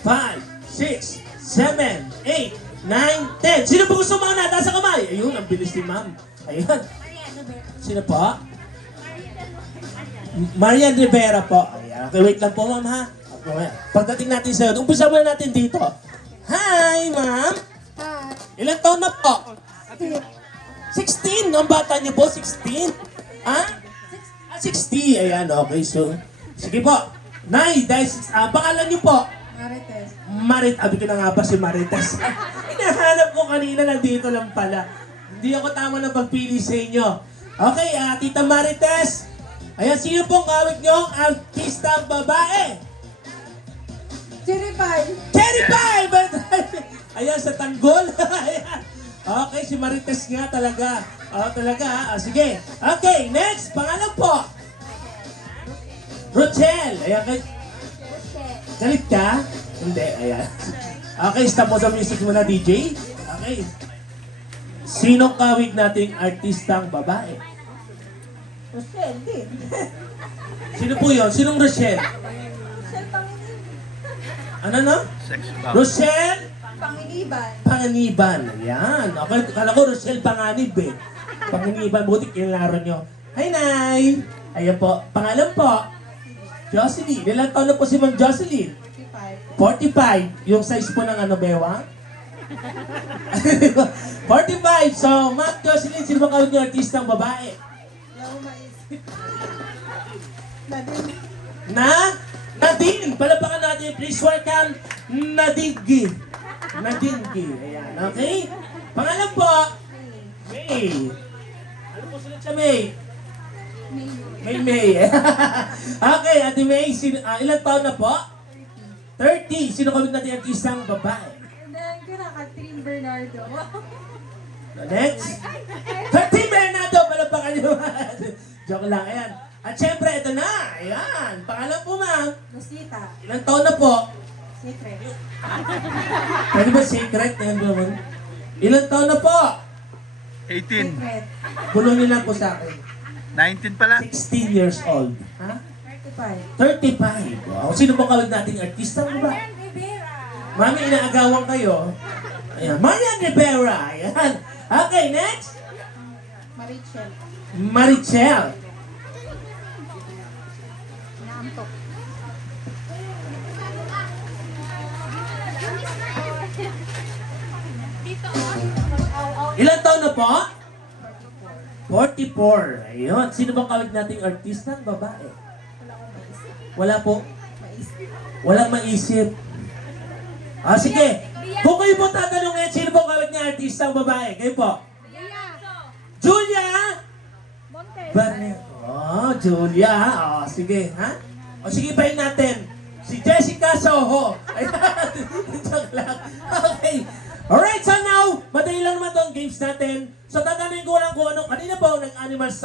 6, 7, 8, 9, 10. Sino po gusto mauna? Taas ang kamay. Ayun, ang bilis ni ma'am. Ayun. Sino po? Marian Rivera po. Ayan. Okay, wait lang po ma'am ha. Okay. Pagdating natin sa iyo, umpisa muna natin dito. Hi, ma'am. Ilang taon na po? 16. Ang bata niyo po, 16. Ha? 60. Ayan, okay. So, sige po. Nay, dahil pangalan niyo po? Marites. Abi ko na nga ba si Marites? Hinahanap ko kanina, nandito lang pala. Hindi ako tama na pagpili sa inyo. Okay, Tita Marites. Ayan, sino pong kawig niyong artista babae? Cherry pie. Cherry Pie! Ayan, sa tanggol. Ayan. Okay, si Marites nga talaga. Talaga. Sige. Okay, next. Pangalan po. Rochelle. Ayan, galit ka? Hindi, ayan. Okay, stop mo sa music muna, DJ. Okay. Sinong kawig nating artistang babae? Rochelle din. Sino po yun? Sinong Rochelle? Rochelle Panginiban. Ano no? Rochelle Panginiban. Panganiban. Ayan. Okay, kala ko Rochelle Panganib eh. Panganiban, buti kinalaro nyo. Hi, Nay! Ayan po. Pangalan po? Jocelyn. Ilang taon na po si Ma'am Jocelyn? 55. 45. Yung size po ng ano, bewang? 45. So, Ma'am Jocelyn, sino ba kawig niyo artistang babae? Wala ko maisip. Nadine. Nadine! Palapakan natin. Please welcome Nadine. Nadine. Ayan, okay? Pangalan po? May. Ano po sulit sa May? May. Okay, Ate May, ilang taon na po? 30. Sino kawig natin artistang babae? And then, Catherine Bernardo. Next. 13 Bernardo, palapakan niyo. Joke lang, ayan. At syempre, ito na. Ayan. Pangalan po, ma'am. Rosita. Ilang taon na po? Secret. Pwede ba secret? Ayan ba naman? Ilang taon na po? 18. Secret. Bulongin lang po sa akin. 19 pala. 16 years old. Ha? 35. 35. Wow. Sino po kawag nating artista mo ba? Rivera. Mami, inaagawan kayo. Ayan. Marian Rivera. Ayan. Okay, next. Marichel. Marichel. Naantok. Ilang taon na po? 44. Ayun. Sino bang kawig nating artista? Babae. Wala po. Walang maisip. Sige. Kung kayo po tatanungin, sino bang kawig niya artista babae? Kayo po? Julia! Barnett. Julia. Sige. Ha? Sige, pahin natin. Si Jessica Soho. Ayan. Joke lang. Okay. Alright, so now, madali lang naman itong games natin. So, tatanungin ko lang kung ano. Kanina po, nag-animal